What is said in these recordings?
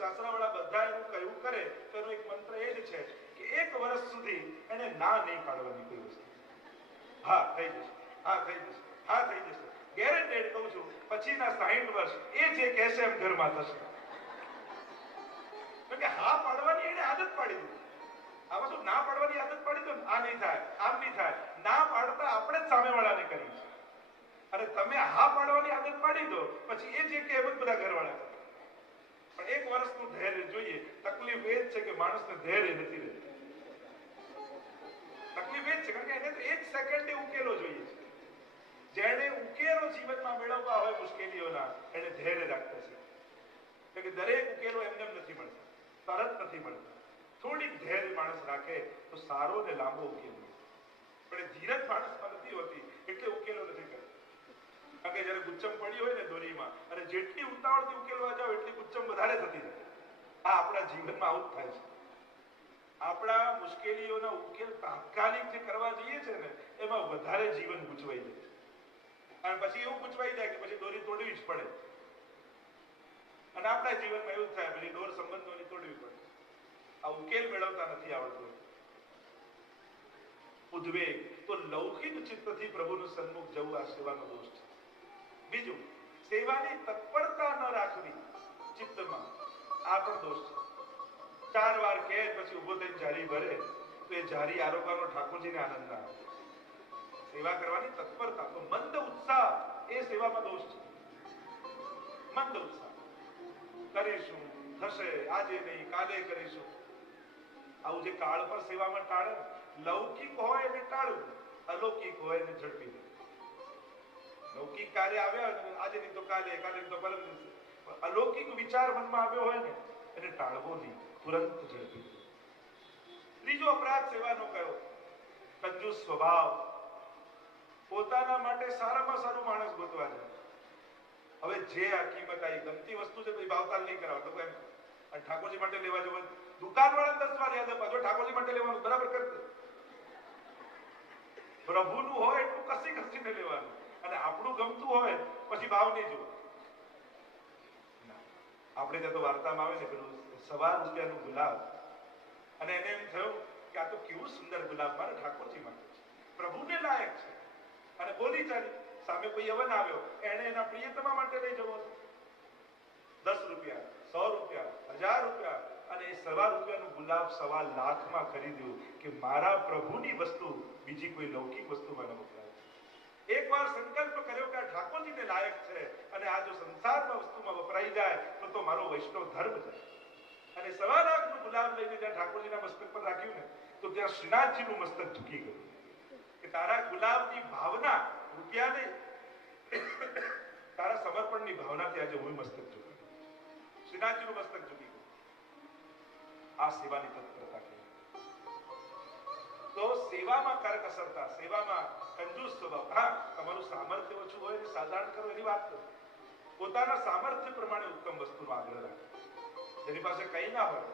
શાસ્ત્રવાળા બધા એનું કહ્યું કરે તો એનો એક મંત્ર એ જ છે કે 1 વર્ષ સુધી એને ના નહીં પાડવાની કોઈ વસ્તુ. હા થઈ જશે, હા થઈ જશે, હા થઈ જશે, ગેરંટેડ કહું છું. પછીના 60 વર્ષ એ જે કહેશે એમ ઘરમાં થશે. કે હા પાડવાની એને આદત પાડી દીધી. આ વસ્તુ ના પાડવાની આદત પાડી દો, આ નહીં થાય, આમ નહીં થાય. ના પાડતા આપણે જ સામેવાળાને કરીએ છીએ. અને તમે હા પાડવાની આદત પાડી દો, પછી એ જે કે એમ જ બધા ઘરવાળા કરે. પણ 1 વર્ષનું ધૈર્ય જોઈએ. તકલીફ એ જ છે કે માણસને ધૈર્ય નથી રહેતું. તકલીફ એ જ છે કારણ કે એને તો 1 સેકન્ડે ઉકેલો જોઈએ છે. જેણે ઉકેલો જીવનમાં મેળવવા હોય મુશ્કેલીઓના, એને ધૈર્ય રાખતા છે. કે દરેક ઉકેલો એમને નથી મળતા, તરત નથી મળતા. થોડીક ધૈર્ય માણસ રાખે તો સારો ને લાંબો ઉકેલ મળે. પણ ધીરજ માણસમાં નથી હોતી એટલે ઉકેલો નથી કરતા. કારણ કે જયારે ગુચ્ચમ પડી હોય ને દોરીમાં, અને જેટલી ઉતાવળથી ઉકેલવા જાવ એટલી ગુચ્ચમ વધારે થતી જાય. આ આપણા જીવનમાં આવું જ થાય છે. આપણા મુશ્કેલીઓના ઉકેલ તાત્કાલિક જે કરવા જઈએ છે ને, એમાં વધારે જીવન ગૂંચવાઈ જાય છે. અને પછી એવું ગૂંચવાઈ જાય કે પછી દોરી તોડવી જ પડે. અને આપણા જીવનમાં એવું થાય પછી દોર સંબંધોની તોડવી પડે. આ ઉકેલ મેળવતા નથી આવડતું. ઉદ્વેગ તો લૌકિક ચિત્તથી પ્રભુનું સન્મુખ જવું આ સેવાનો દોષ છે. બીજું, સેવાની તત્પરતા ન રાખવી ચિત્તમાં, આ પણ દોષ છે. 4 વાર કહે પછી ઉભો થઈને જારી ભરે તો એ જારી આરોગવાનો ઠાકોરજીને આનંદ ના આવે. સેવા કરવાની તત્પરતા, તો મંદ ઉત્સાહ એ સેવામાં દોષ છે. મંદ ઉત્સાહ, કરીશું, થશે, આજે નહીં કાલે કરીશું. આવું જે કાળ પર સેવામાં ટાળે, લૌકિક હોય એને ટાળવું, અલૌકિક હોય એને ઝડપી દે. લૌકિક કાર્ય આવ્યા આજે નહીં તો કાલે, કાલે નહીં તો પરમ દિવસે. અલૌકિક વિચાર મનમાં આવ્યો હોય ને એને ટાળવો નહીં, તુરંત ઝડપી દે. ત્રીજો અપરાધ સેવાનો કયો, કંજૂસ સ્વભાવ. પોતાના માટે સારામાં સારું માણસ ગોતવા જાય. હવે જે આ કિંમત આવી ગમતી વસ્તુ છે તો ભાવતાલ નહીં કરાવો તો એમ. અને ઠાકોરજી માટે લેવા જવું, દુકાનવાળા 10 વાર યાદ અપાજો ઠાકોરજી માટે લેવાનું બરાબર કરી દે. પ્રભુનું હોય એટલું કસી કસીને લેવાનું, અને આપણું ગમતું હોય પછી ભાવ નહીં જોવો. આપણે ત્યાં તો વાર્તામાં આવે ને પેલું ₹1 ગુલાબ, અને એને એમ થયું કે આ તો કેવું સુંદર ગુલાબ મારે ઠાકોરજી માટે છે, પ્રભુને લાયક છે. અને બોલી ચાલી, સામે કોઈ યવન આવ્યો, એને એના પ્રિયતમા માટે લઈ જવો હતો. ₹10, ₹100, ₹1000, અને એ ₹1 ગુલાબ ₹1.25 લાખમાં ખરીદ્યું કે મારા પ્રભુની વસ્તુ બીજી કોઈ લૌકિક વસ્તુમાં ન વપરાય. એકવાર સંકલ્પ કર્યો કે આ ઠાકોરજીને લાયક છે, અને આ જો સંસારમાં વસ્તુમાં વપરાઈ જાય તો મારો વૈષ્ણવ ધર્મ છે. અને ₹1.25 લાખનું ગુલાબ લઈને જ્યાં ઠાકોરજીના મસ્તક પર રાખ્યું ને, તો ત્યાં શ્રીનાથજીનું મસ્તક ઝૂકી ગયું કે તારા ગુલાબની ભાવના, રૂપિયા નહીં, તારા સમર્પણની ભાવનાથી આજે હું મસ્તક ઝૂકી ગયું. શ્રીનાથજીનું મસ્તક ઝૂકી ગયું. આ સેવાની તત્પરતા કહેવાય. તો સેવામાં કરકસરતા, સેવામાં કંજૂસ સ્વભાવ. હા, તમારું સામર્થ્ય ઓછું હોય ને સાધારણ કરો એની વાત કરો. પોતાના સામર્થ્ય પ્રમાણે ઉત્તમ વસ્તુનો આગ્રહ રાખો. જેની પાસે કઈ ના હોય,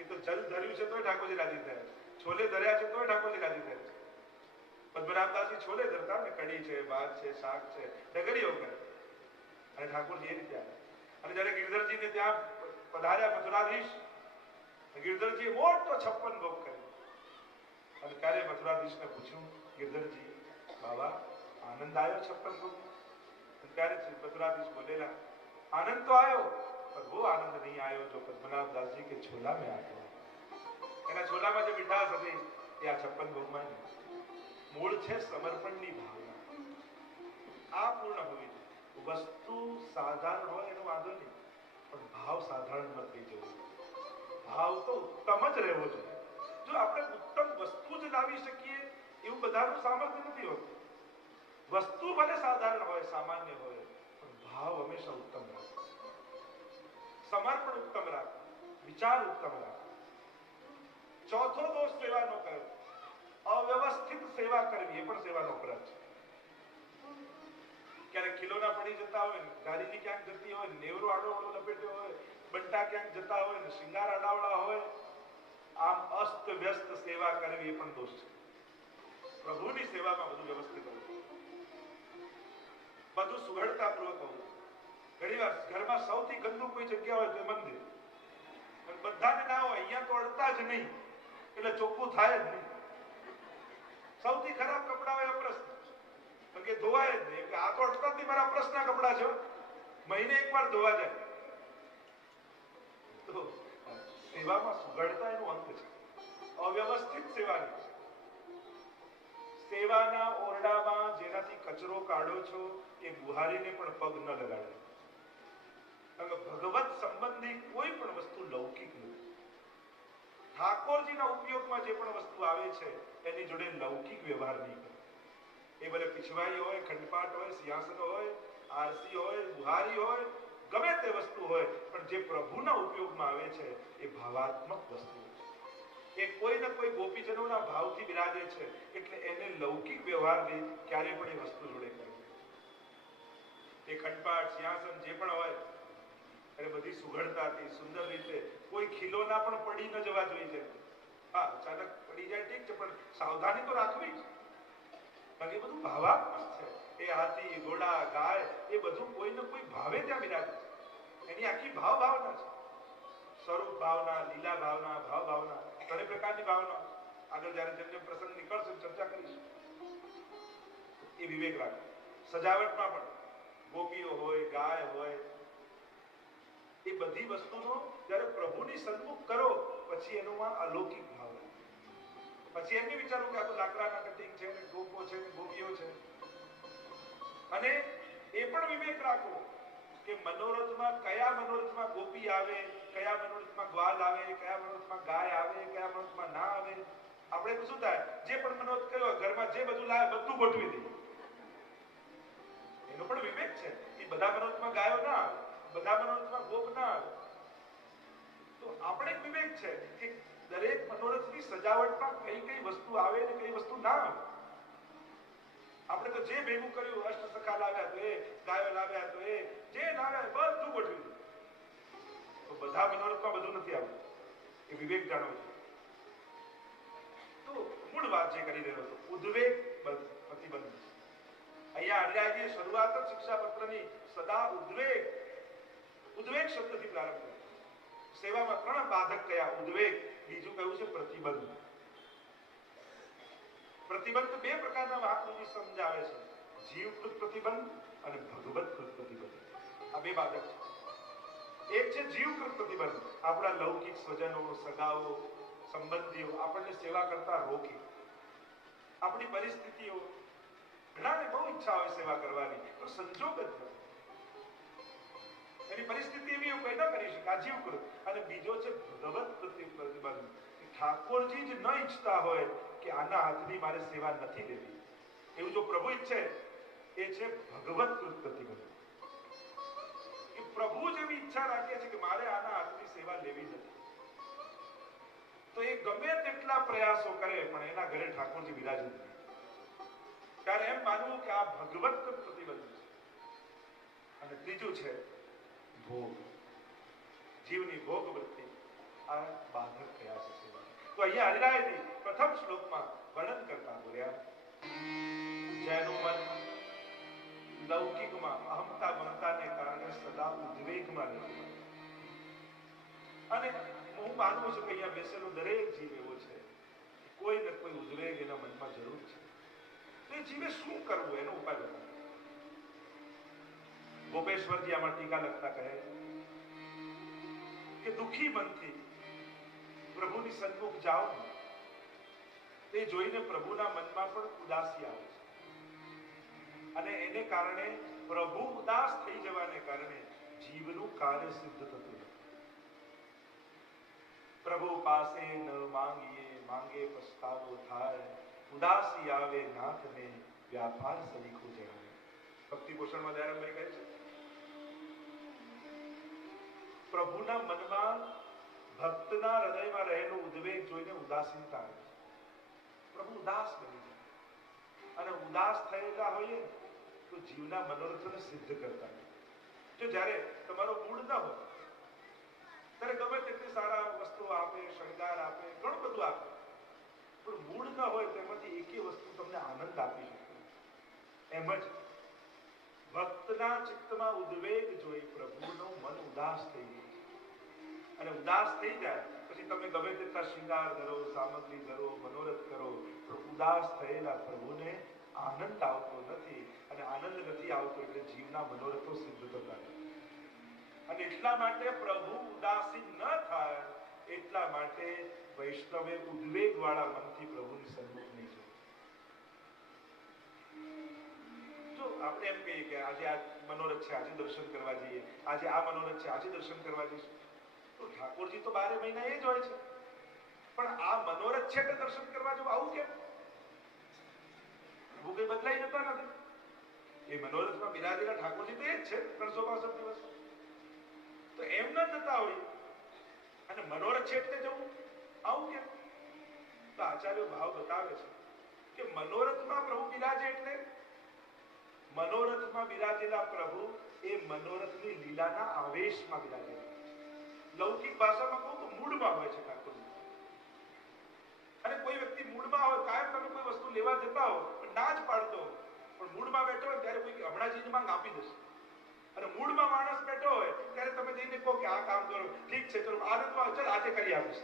એ તો જલ ધર્યું છે તોય ઠાકોરજી રાજી થયા, છોલે ધર્યા છે તોય ઠાકોરજી રાજી થયા છે. પદ્મનાભદાસજી છોલે ધરતા ને, કઢી છે, ભાત છે, શાક છે, ડગરીઓ કરે, અને ઠાકોરજી એ રીતે આવે. અને જયારે ગિરધરજીને ત્યાં પધાર્યા મથુરાધીશ, ગિરધરજીએ મોટો 56 ભોગ કર્યો. અને ત્યારે મથુરાધીશને પૂછ્યું, ગિરધરજી બાબા આનંદ આવ્યો 56 ભોગ? ત્યારે મથુરાધીશ બોલેલા, આનંદ તો આવ્યો પણ वो आनंद नहीं आयो जो पद्मनाभदास जी के छोला में आया. એના છોલામાં જે મીઠાશ હતી એ આ 56 ભોગમાં નહીં. મૂળ છે સમર્પણની ભાવના. આ પૂર્ણ હોવી જોઈએ. વસ્તુ સાધારણ હોય એનો વાંધો નહીં, પણ ભાવ સાધારણ ન થઈ જવો. ભાવ તો ઉત્તમ જ રહેવો જોઈએ. જો આપણે ઉત્તમ વસ્તુ જ લાવી શકીએ એવું બધાનું સામર્થ્ય નથી હોતું. વસ્તુ ભલે સાધારણ હોય, સામાન્ય હોય, પણ ભાવ હંમેશા ઉત્તમ રાખો. સમર્પણ ઉત્તમ રાખો, વિચાર ઉત્તમ રાખો. ચોથો દોષ સેવાનો કયો, અવ્યવસ્થિત સેવા કરવી. એ પણ સેવાનો અપરાધ છે. ક્યારેક ખીલોના પડી જતા હોય, ગાડીની ક્યાંક જતી હોય, નેવરો આડોવડો લપેટ્યો હોય, બંટા ક્યાંક જતા હોય ને શિંગાર આડાવડા હોય, આમ અસ્ત વ્યસ્ત સેવા કરવી એ પણ દોષ છે. પ્રભુની સેવામાં બધું વ્યવસ્થિત હોવું, બધું સુઘડતાપૂર્વક હોવું. ઘણી વાર ઘરમાં સૌથી ગંદુ કોઈ જગ્યા હોય તો મંદિર, જ નહીં એટલે ચોખ્ખું થાય જ નહીં. સૌથી ખરાબ કપડા હોય પ્રશ્ન કે ધોવાય જ નહીં. આ તો અટકતી મારા પ્રશ્ન કપડા છે, મહિને એકવાર ધોવા જાય. તો સેવામાં સુઘડતા એનું અંત છે, અવ્યવસ્થિત સેવાની. સેવાના ઓરડામાં જેનાથી કચરો કાઢો છો એ બુહારીને પણ પગ ન લગાડે. ભગવત સંબંધી કોઈ પણ વસ્તુ લૌકિક નથી. ઠાકોરજીના ઉપયોગમાં જે પણ વસ્તુ આવે છે એની જોડે લૌકિક વ્યવહાર નહીં કરે. એ ભલે પીછવાઈ હોય, ખંડપાટ હોય, સિંહાસન હોય, આરસી હોય, બુહારી હોય, ગમે તે વસ્તુ હોય, પણ જે પ્રભુના ઉપયોગમાં આવે છે એ ભાવાત્મક વસ્તુ છે. એ કોઈ ને કોઈ ગોપીજનોના ભાવથી બિરાજે છે, એટલે એને લૌકિક વ્યવહારની ક્યારે પણ એ વસ્તુ જોડે કરે. એ ખંડપાટ, સિંહાસન જે પણ હોય અને બધી સુઘડતાથી સુંદર રીતે, કોઈ ખીલોના પણ પડી ન જવા જોઈએ. હા, અચાનક પડી જાય ઠીક છે, પણ સાવધાની તો રાખવી જ. કારણ કે બધું ભાવાત્મક છે. એ હાથી, ઘોડા, ગાય એ બધું કોઈ ને કોઈ ભાવે ત્યાં બિરાજે છે. એની આખી ભાવ ભાવના છે. સ્વરૂપ ભાવના, લીલા ભાવના, ભાવ ભાવના, ઘણી પ્રકારની ભાવના. આગળ જયારે જેમ જેમ પ્રસંગ નીકળશે ચર્ચા કરીશું. એ વિવેક રાખો. સજાવટમાં પણ ગોપીઓ હોય, ગાય હોય, એ બધી વસ્તુનો જયારે પ્રભુની સન્મુખ કરો પછી એનોમાં અલૌકિક ભાવ રાખો. પછી એમ નહીં વિચારવું કે આ તો લાકડાના કટિંગ છે ને ગોપો છે ને ગોપીઓ છે. અને એ પણ વિવેક રાખો કે મનોરથમાં કયા મનોરથમાં ગોપી આવે, કયા મનોરથમાં ગ્વાલ આવે, કયા મનોરથમાં ગાય આવે, કયા મનોરથમાં ના આવે. આપણે તો શું થાય, જે પણ મનોરથ કર્યો ઘરમાં જે બધું લાવે બધું ગોઠવી દઈએ. એનો પણ વિવેક છે. એ બધા મનોરથમાં ગાયો ના આવે, બધા મનોરથમાં ગોપ ના આવે. તો આપણે એક વિવેક છે કે દરેક મનોરથની સજાવટમાં કઈ કઈ વસ્તુ આવે અને કઈ વસ્તુ ના આવે. આપણે તો જે ભેગું કર્યું, અષ્ટસખા લાવ્યા તો એ, ગાયો લાવ્યા તો એ, જે લાવ્યા બધું ગોઠવી દીધું. તો બધા મનોરથમાં બધું નથી આવતું. એ વિવેક જાણવો છે. તો મૂળ વાત જે કરી રહ્યો હતો, ઉદ્વેગ પ્રતિબંધ. અહીંયા અન્યાયની શરૂઆત જ શિક્ષાપત્રની સદા ઉદ્વેગ શબ્દથી પ્રારંભ કરે. સેવામાં 3 બાધક કયા? ઉદ્વેગ, બીજું કયું છે પ્રતિબંધ. પ્રતિબંધ 2 પ્રકારના મહાત્માજી સમજાવે છે, જીવકૃત પ્રતિબંધ અને ભગવતકૃત પ્રતિબંધ. આ 2 બાધક છે. એક છે જીવકૃત પ્રતિબંધ, આપણા લૌકિક સ્વજનો, સગાઓ, સંબંધીઓ આપણને સેવા કરતા રોકે. આપણી પરિસ્થિતિઓ, ઘણાને બહુ ઈચ્છા હોય સેવા કરવાની, તો સંજોગ જ નથી. એની પરિસ્થિતિ એવી કોઈ ન કરી શકે. આ જીવકૃત. અને બીજો છે ભગવતકૃત પ્રતિબંધ. ઠાકોરજી જ ન ઈચ્છતા હોય કે આના હાથની મારે સેવા નથી લેવી, એવું જો પ્રભુ ઈચ્છે, એ છે ભગવતકૃત પ્રતિબંધ. કે પ્રભુ જેવી ઈચ્છા રાખે છે કે મારે આના હાથની સેવા લેવી નથી, તો એ ગમે તેટલા પ્રયાસો કરે પણ એના ઘરે ઠાકોરજી બિરાજે નહીં. ત્યારે એમ માનવું કે આ ભગવતકૃત પ્રતિબંધ છે. અને ત્રીજું છે ભોગ, જીવની ભોગ વૃત્તિ. આ બાધક કયા છે સેવા. તો અહીંયા હરિરાયજી પ્રથમ શ્લોકમાં વર્ણન કરતા બોલ્યા, જેનું મન લૌકિકમાં અહમતા મમતાને કારણે સદા ઉદ્વેગમાં રહેતું, અને હું માનું છું કે અહીંયા બેસેલો દરેક જીવ એવો છે, કોઈ ને કોઈ ઉદ્વેગ એના મનમાં જરૂર છે. તો એ જીવે શું કરવું એનો ઉપાય બતાવો. ગોપેશ્વરજી આમાં ટીકા લખતા કહે કે દુઃખી મનથી પ્રભુની સન્મુખ જાઓ, તે જોઈને પ્રભુના મનમાં પણ ઉદાસી આવે છે, અને એને કારણે પ્રભુ ઉદાસ થઈ જવાને કારણે જીવનું કાર્ય સિદ્ધ થતું નથી. પ્રભુ પાસે ન માંગીએ, માંગે પસ્તાવો થાય, ઉદાસી આવે નાથને વ્યાપાર સરીખું જણાવે. ભક્તિ પોષણમાં દયારામભાઈ કહે છે, પ્રભુના મનમાં, ભક્તના હૃદયમાં રહેલો ઉદ્વેગ જોઈને ઉદાસીનતા આવે છે. પ્રભુ ઉદાસ બની જાય, અને ઉદાસ થયેલા હોઈએ તો જીવના મનોરથોને સિદ્ધ કરતા નથી. જો જ્યારે તમારો મૂડ ન હોય ત્યારે ગમે તેટલી સારા વસ્તુઓ આપે, શણગાર આપે, ઘણું બધું આપે, પણ મૂડ ન હોય તેમાંથી એકે વસ્તુ તમને આનંદ આપી શકે. એમ જ ભક્તના ચિત્તમાં ઉદ્વેગ જોઈ પ્રભુનું મન ઉદાસ થઈ જાય, અને ઉદાસ થઈ જાય પછી તમે ગમે તેટલા શૃંગાર ધરો, સામગ્રી ધરો, મનોરથ કરો, પણ ઉદાસ થયેલા પ્રભુને આનંદ આવતો નથી, અને આનંદ નથી આવતો એટલે જીવના મનોરથો સિદ્ધ થતા નથી. અને એટલા માટે પ્રભુ ઉદાસીન ન થાય એટલા માટે વૈષ્ણવે ઉદ્વેગ વાળા મનથી પ્રભુની સન્મુખ નહીં જવું. જો આપણે એમ કહીએ કે આજે આ મનોરથ છે, આજે દર્શન કરવા જઈએ, આજે આ મનોરથ છે, આજે દર્શન કરવા જઈશું, તો ઠાકોરજી તો 12 મહિના એ જ હોય છે, પણ આ મનોરથ છે કે દર્શન કરવા જવું, આવું કેમ? પ્રભુ કઈ બદલાઈ જતા નથી. એ મનોરથમાં બિરાજેલા ઠાકોરજી તો એ જ છે 365 દિવસ. તો એમ ન જતા હોય અને મનોરથ છે એટલે જવું, આવું કેમ? તો આચાર્ય ભાવ બતાવે છે કે મનોરથમાં પ્રભુ બિરાજે એટલે મનોરથમાં બિરાજેલા પ્રભુ એ મનોરથની લીલાના આવેશમાં બિરાજેલા. લૌકિક ભાષામાં કહું તો મૂડમાં હોય છે ઠાકોરજી. અને કોઈ વ્યક્તિ મૂડમાં હોય, કાયમ તમે કોઈ વસ્તુ લેવા જતા હો પણ ના જ પાડતો હોય, પણ મૂડમાં બેઠો હોય ત્યારે કોઈ હમણાં જઈને માંગ આપી દેશે. અને મૂડમાં માણસ બેઠો હોય ત્યારે તમે જઈને કહો કે આ કામ કરો, ઠીક છે ચલો આનંદમાં ચાલ આજે કરી આપીશ.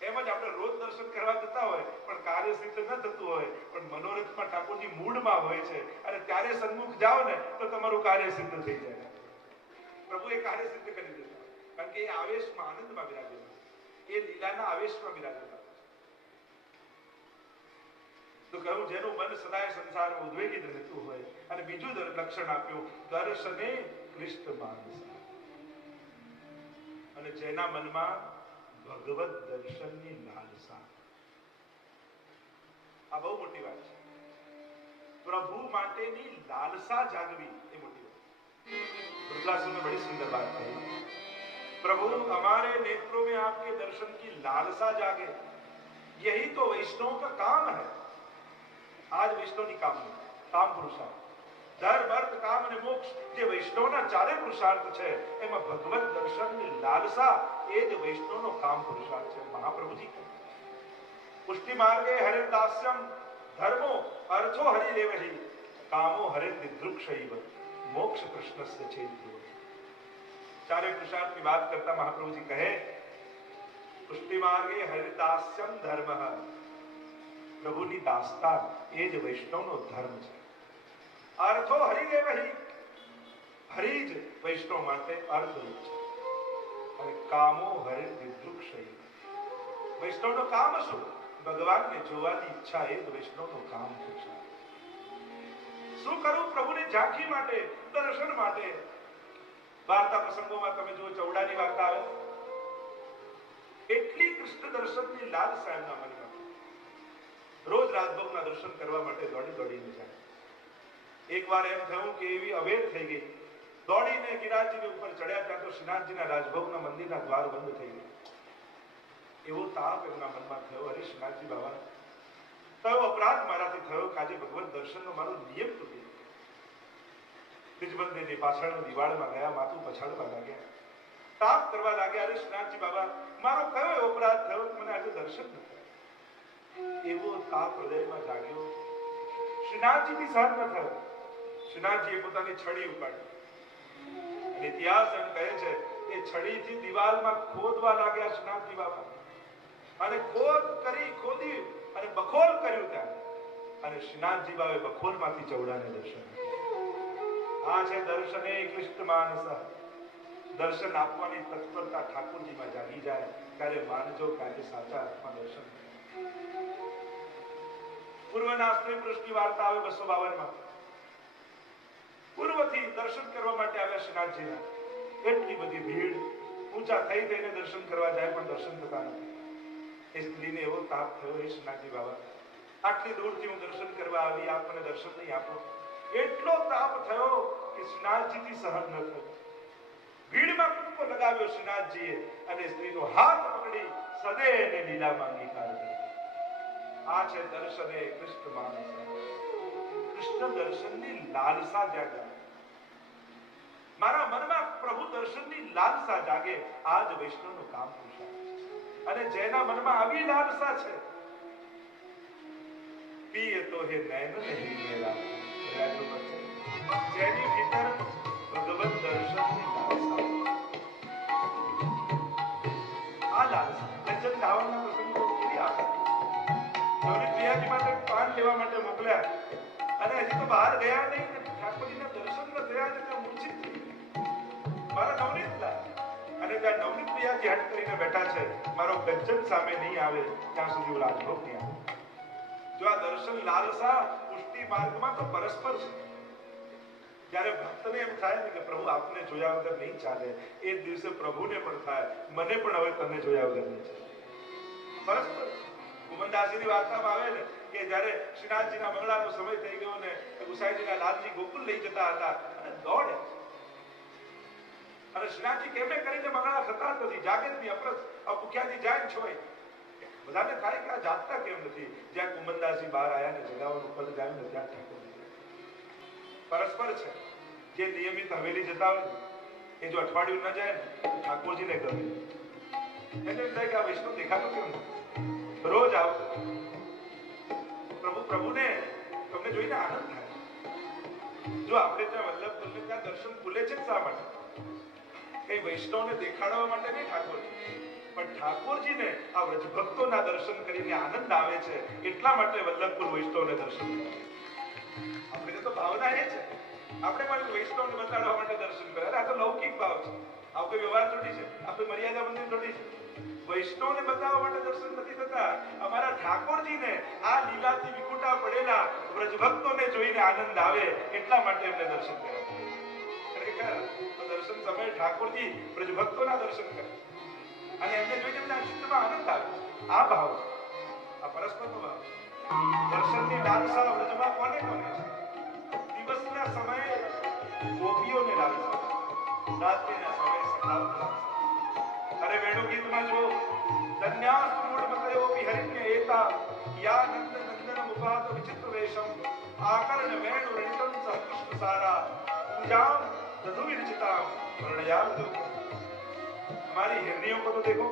એમ જ આપણે રોજ દર્શન કરવા જતા હોય પણ કાર્ય સિદ્ધ ન થતું હોય, પણ મનોરથમાં ઠાકોરજી મૂડમાં હોય છે અને ત્યારે સન્મુખ જાઓ ને તો તમારું કાર્ય સિદ્ધ થઈ જાય. પ્રભુ એ કાર્ય સિદ્ધ કરી દેતા, કારણ કે એ આવેશમાં, આનંદમાં બિરાજેલા, એ લીલાના આવેશમાં બિરાજેલા. તો કહ્યું જેનું મન સદાય સંસારમાં ઉદ્વેગિત રહેતું હોય, અને બીજું લક્ષણ આપ્યું દર્શને કૃષ્ણ માનસ, અને જેના મનમાં ભગવત દર્શનની લાલસા. આ બહુ મોટી વાત છે. પ્રભુ માટેની લાલસા જાગવી એ મોટી વાત. रुद्रासुर ने बड़ी सुंदर बात कही, प्रभु हमारे नेत्रों में आपके दर्शन की लालसा जागे, यही तो वैष्णव का काम है. आज वैष्णवની કામ પુરુષાર્થ, ધર્મ અર્થ કામ અને મોક્ષ જે વૈષ્ણવના ચારે પુરુષાર્થ છે, એમાં ભગવત દર્શનની લાલસા એ જ વૈષ્ણવનો કામ પુરુષાર્થ છે. મહાપ્રભુજી કહે પુષ્ટિ માર્ગે હરિદાસ્યમ ધર્મો અર્થો હરિરેવહિ કામો હરિદૃક્ષૈવ મોક્ષ કૃષ્ણસ્ય ચેત્યો. ચારે પુરુષાર્થની વાત કરતા મહાપ્રભુજી કહે પુષ્ટિ માર્ગે હરિદાસ્યમ ધર્મ, પ્રભુની દાસતા એ જ વૈષ્ણવનો ધર્મ છે. અર્થો હરિદેવહિ, હરિ જ વૈષ્ણવ માટે અર્થરૂપ છે. અને કામો હરિદૃક્ષૈ, વૈષ્ણવનો કામ શું? ભગવાનને જોવાની ઈચ્છા એ જ વૈષ્ણવનો કામ છે. શું કરવું પ્રભુની ઝાંખી માટે, દર્શન માટે? વાર્તા પ્રસંગોમાં તમે જુઓ, ચૌડાની વાર્તા આવે, એટલી કૃષ્ણ દર્શનની લાલસા એમના મનમાં, રોજ રાજભોગના દર્શન કરવા માટે દોડી દોડીને જાય. એકવાર એમ થયું કે એવી અવેર થઈ ગઈ, દોડીને ગિરાજીની ઉપર ચડ્યા, ત્યાં તો શ્રીનાથજીના રાજભોગના મંદિરના દ્વાર બંધ થઈ ગયા. એવો તાપ એમના મનમાં થયો, અરે શ્રીનાથજી બાબા, કયો અપરાધ મારાથી થયો કે આજે ભગવત દર્શનનો મારો નિયમ તૂટી ગયો. નિજબંધની પાછળની દિવાળમાં ગયા, માથું પછાડવા લાગ્યા, તાપ કરવા લાગ્યા, અરે શ્રીનાથજી બાબા, મારો કયો એવો અપરાધ થયો કે મને આજે દર્શન ન થયા? એવો તાપ હૃદયમાં જાગ્યો, શ્રીનાથજીથી સહન ન થયો. શ્રીનાથજીએ પોતાની છડી ઉપાડી, અને ઇતિહાસ એમ કહે છે એ છડીથી દિવાલમાં ખોદવા લાગ્યા શ્રીનાથજી બાબા, અને ખોદી અને બખોલ કર્યું ત્યાં, અને શ્રીનાથજી બાબાએ બખોલમાંથી ચૌડાને દર્શન આપ્યા. આ છે દર્શને કૃષ્ણ માનસ. દર્શન આપવાની તત્પરતા ઠાકોરજીમાં જાગી જાય ત્યારે માનજો કે આજે સાચા અર્થમાં દર્શન. પૂર્વના સ્ત્રી પુરુષની વાર્તા આવે 252માં. પૂર્વથી દર્શન કરવા માટે આવ્યા શ્રીનાથજીના, એટલી બધી ભીડ, ઊંચા થઈ થઈને દર્શન કરવા જાય પણ દર્શન થતા નથી. એ સ્ત્રીને એવો તાપ થયો, હે શ્રીનાથજી બાબા, આટલી દૂરથી હું દર્શન કરવા આવી, આપ મને દર્શન નહીં આપો. એટલો તાપ થયો કે શ્રીનાથજીથી સહન ન થયું. ભીડમાં કૂદકો લગાવ્યો શ્રીનાથજીએ, અને સ્ત્રીનો હાથ પકડી સદેને લીલામાં અંગીકાર કર્યો. આ છે દર્શને કૃષ્ણ માનસ. કૃષ્ણ દર્શનની લાલસા જાગે, મારા મનમાં પ્રભુ દર્શનની લાલસા જાગે, આ જ વૈષ્ણવનું કામ પુરુષાર્થ છે. અને જેના મનમાં આવી લાલસા છે, પીએ તો હે નયન નહીં મેરા, જેની ભીતર ભગવત દર્શનની લાલસા, આ લાલસા તો બહાર ગયા નહીં, ઠાકોરજીના દર્શન ન થયા ને ત્યાં મૂર્છિત થઈ ગયા. મારા નવનીત લાયા અને ત્યાં નવનીત પ્રિયાજી હટ કરીને બેઠા છે, મારો ગજ્જન સામે નહીં આવે ત્યાં સુધી હું રાજભોગ નહીં આવે. જો આ દર્શન લાલસા પુષ્ટિ માર્ગમાં તો પરસ્પર છે. જ્યારે ભક્તને એમ થાય ને કે પ્રભુ આપને જોયા વગર નહીં ચાલે, એ દિવસે પ્રભુને પણ થાય મને પણ હવે તને જોયા વગર નહીં ચાલે. પરસ્પર. કુમનદાસજીની વાર્તામાં આવે ને કે જ્યારે શ્રીનાથજીના મંગળાનો સમય થઈ ગયો ને ગુસાઈજીના લાલજી ગોકુળ લઈ જતા હતા અને દોડે અને શ્રીનાથજી કેમે કરીને મંગળા થતા નથી, જાગે નહીં, અપ્રત ભૂખ્યાથી જાય છોય. બધાને થાય કે આ જાગતા કેમ નથી. જ્યાં કુમનદાસજી બહાર આવ્યા ને જગાવાનું પદ ગાયું ને ત્યાં ઠાકોરજી પરસ્પર છે. જે નિયમિત હવેલી જતા હોય એ જો અઠવાડિયું ન જાય ને ઠાકોરજીને ગમે. એને એમ થાય કે આ વૈષ્ણવ દેખાતો કેમ નથી, રોજ આવો. પ્રભુને તમને જોઈને આનંદ થાય. જો આપણે ત્યાં વલ્લભ ત્યાં દર્શન ખુલે છે શા માટે? કઈ વૈષ્ણવને દેખાડવા માટે નહીં ઠાકોરજી, પણ ઠાકોરજીને આ વ્રજભક્તોના દર્શન કરીને આનંદ આવે છે એટલા માટે વલ્લભપુર વૈષ્ણવને દર્શન કરે. આપણે તો ભાવના એ છે, આપણે પણ વૈષ્ણવને બતાડવા માટે દર્શન કરે. આ તો લૌકિક ભાવ છે, આ કોઈ વ્યવહાર થોડી છે, આ કોઈ મર્યાદા મંદિર થોડી છે. વૈષ્ણવને બતાવવા માટે દર્શન નથી થતા. અમારા ઠાકોરજીને આ લીલાથી વિખૂટા પડેલા વ્રજભક્તોને જોઈને આનંદ આવે એટલા માટે એમને દર્શન કર્યા. ખરેખર દર્શન સમયે ઠાકોરજી વ્રજભક્તોના દર્શન કરે અને એમને જોઈને એમના ચિત્તમાં આનંદ આવે. આ ભાવ છે, આ પરસ્પરનો ભાવ. દર્શનની લાલસા વ્રજમાં કોને કોને છે? દિવસના સમયે ગોપીઓને લાલસા, રાત્રિના સમયે સખાઓને લાલસા. અરે વેણુ ગીતમાં જો ધન્યાસ મૂળમતયો વિહરિણ્ય એતા યા નંદ નંદન મુપાત વિચિત્ર વેશમ આકર્ણ વેણુ રણિતમ સહ કૃષ્ણ સારા પૂજામ દધુ વિરચિતામ પ્રણયામ દો. हमारी हिरनियों को तो देखो.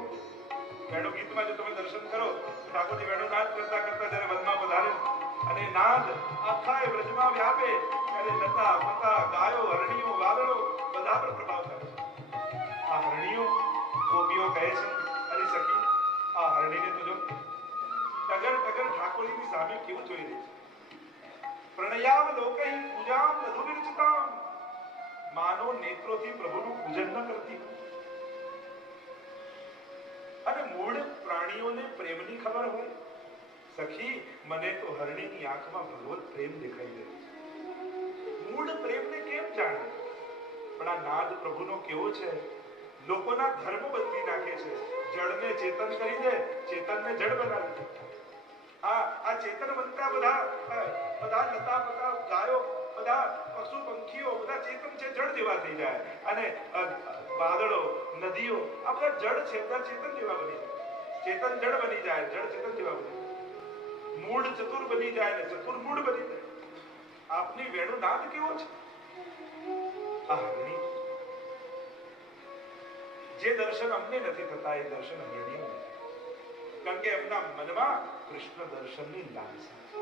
वेणु गीतમાં જો તમે દર્શન કરો ઠાકોરજી વેણુ નાદ કરતા કરતા જ્યારે વનમાં પધારે અને નાદ આખા વ્રજમાં વ્યાપે ત્યારે લતા પતા ગાયો હરણીઓ વાદળો બધા પર પ્રભાવ કરે છે. આ હરણીઓ ગોપીઓ કહે છે અરે સખી આ હરણીને તો જો ટગર ટગર ઠાકોરજીની સામે કેવું જોઈ રહી છે. પ્રણયામ લોકૈ પૂજામ દધુ વિરચિતામ. માનો નેત્રોથી પ્રભુનું પૂજન ન કરતી. અને મૂળ પ્રાણીઓને પ્રેમની ખબર હોય. સખી મને તો હરણીની આંખમાં ભગવત પ્રેમ દેખાઈ રહ્યો છે. મૂળ પ્રેમને કેમ જાણે? પણ આ નાદ પ્રભુનો કેવો છે, લોકોના ધર્મ બદલી નાખે છે. જળને ચેતન કરી દે, ચેતનને જળ બનાવી દે. આ ચેતન બનતા બધા લતા પતા ગાયો બધા પશુ પંખીઓ બધા ચેતન છે, જળ જેવા થઈ જાય. અને વાદળો નદીઓ આ બધા જળ છે, બધા ચેતન જેવા બની જાય. ચેતન જળ બની જાય, જળ ચેતન જેવા બની જાય. મૂળ ચતુર બની જાય ને ચતુર મૂળ બની જાય. આપની વેણુ નાદ કેવો છે? આ હરણી જે દર્શન અમને નથી થતા એ દર્શન હરણીઓ નથી. કારણ કે એમના મનમાં કૃષ્ણ દર્શનની લાલસા છે.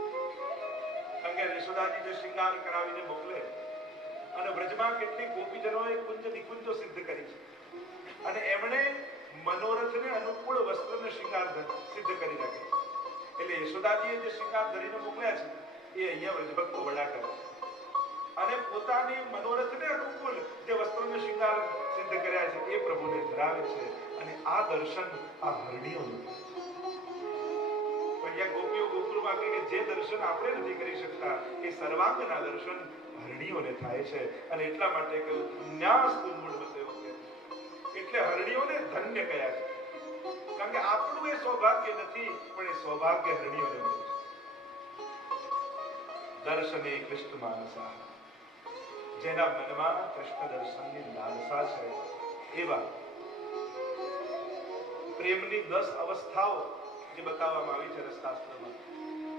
કારણ કે યશોદાજી જે શૃંગાર કરાવીને મોકલે અને બ્રજમાં કેટલીક ગોપીજનોએ કુંજ નિકુંજો સિદ્ધ કરી છે અને એમણે મનોરથને અનુકૂળ વસ્ત્રને શૃંગાર સિદ્ધ કરી નાખે. એટલે યશોદાજીએ જે શૃંગાર ધરીને મોકલ્યા છે એ અહીંયા વ્રજભક્તો વડા કરે અને પોતાની મનોરથને અનુકૂળ જે વસ્ત્રોને શૃંગાર સિદ્ધ કર્યા છે એ પ્રભુને ધરાવે છે. અને આ દર્શન આ હરણીઓનું ગોપીઓ ગોકુળમાં કહે કે જે દર્શન આપણે નથી કરી શકતા એ સર્વાંગના દર્શન હરણીઓને થાય છે. અને એટલા માટે કહ્યું ધન્યાસ્તુ મૂળમતયો. એટલે હરણીઓને ધન્ય કયા છે. કારણ કે આપણું એ સૌભાગ્ય નથી પણ એ સૌભાગ્ય હરણીઓને મળે છે. દર્શને કૃષ્ણ માનસા. જેના મનમાં કૃષ્ણ દર્શનની લાલસા છે એવા પ્રેમની 10 અવસ્થાઓ જે બતાવવામાં આવી છે રસશાસ્ત્રમાં,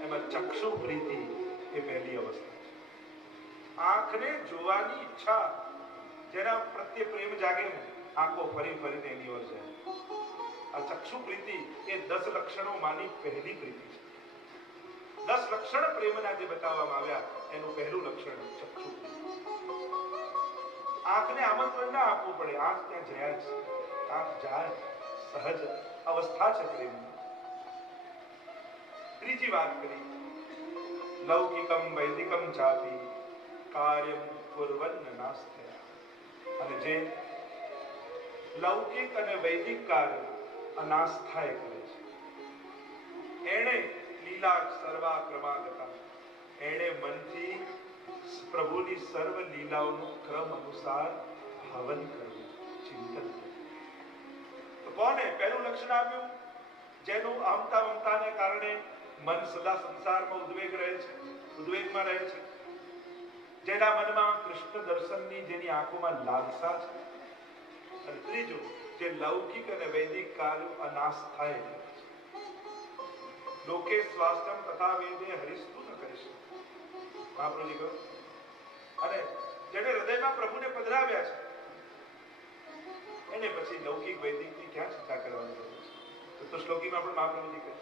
એમાં ચક્ષુ પ્રીતિ એ પહેલી અવસ્થા છે. આંખને જોવાની ઈચ્છા, જેના પ્રત્યે પ્રેમ જાગે ને આંખો ફરી ફરીને એની ઓર જાય. આ ચક્ષુ પ્રીતિ એ 10 લક્ષણોમાંની પહેલી પ્રીતિ છે. 10 લક્ષણ પ્રેમના જે બતાવવામાં આવ્યા એનું પહેલું લક્ષણ ચક્ષુ પ્રીતિ. આંખને આમંત્રણ ના આપવું પડે, આંખ ત્યાં જયા જ, આંખ જાય, સહજ અવસ્થા છે પ્રેમની. ત્રીજી વાત કરી લૌકિકમ વૈદિકમ ચાપી કાર્યમ કુર્વન્ન નાસ્ત્યા. અને જે લૌકિક અને વૈદિક કાર્ય અનાસ્થાએ કરે છે, એણે લીલા સર્વા ક્રમાગતા, એણે મનથી પ્રભુની સર્વ લીલાઓનો ક્રમ અનુસાર હવન કરવું, ચિંતન કરવું. તો કોને પહેલું લક્ષણ આપ્યું? જેનું અહમતા મમતાને કારણે મન સદા સંસારમાં ઉદ્વેગમાં રહે છે, જેના મનમાં કૃષ્ણ દર્શનની જેની આંખોમાં લાલસા છે. અને ત્રીજું, જે લૌકિક અને વૈદિક કાર્યો અનાસ્થાએ કરે છે. લોકે સ્વાસ્થ્યમ તથા વેદે હરિસ્તુ ન કરીશ, મહાપ્રભુજી કહ્યું. અને જેને હૃદયમાં પ્રભુને પધરાવ્યા છે, એને પછી લૌકિક વૈદિકની ક્યાં ચિંતા કરવાની જરૂર છે? તો શ્લોકીમાં પણ મહાપ્રભુજી કહે